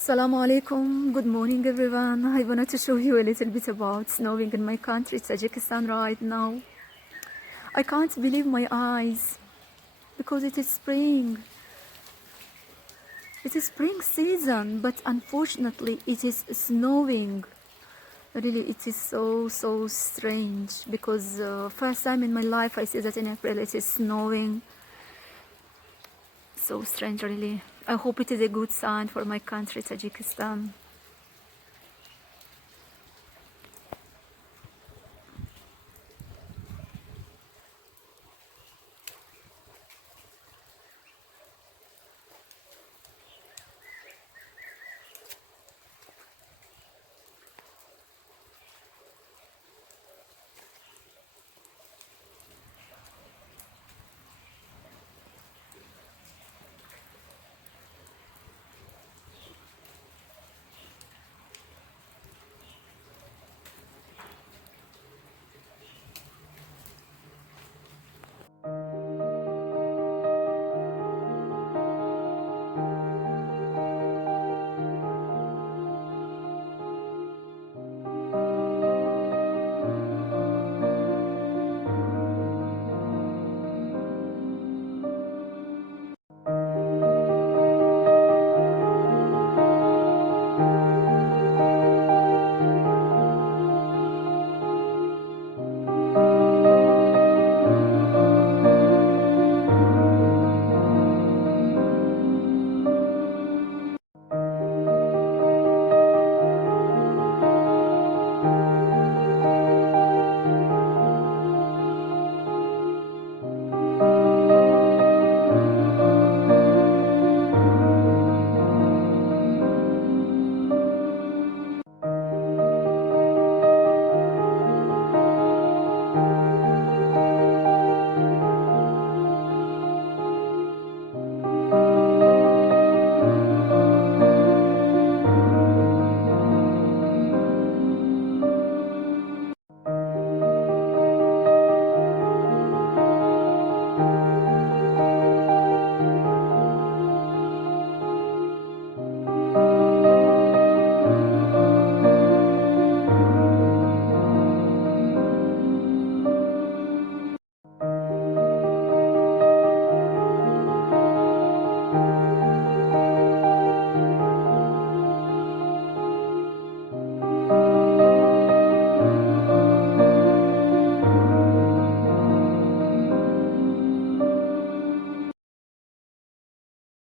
Assalamu alaikum. Good morning, everyone. I wanted to show you a little bit about snowing in my country, Tajikistan, right now. I can't believe my eyes because it is spring. It is spring season, but unfortunately, it is snowing. Really, it is so strange because first time in my life I see that in April it is snowing. So strange, really. I hope it is a good sign for my country, Tajikistan.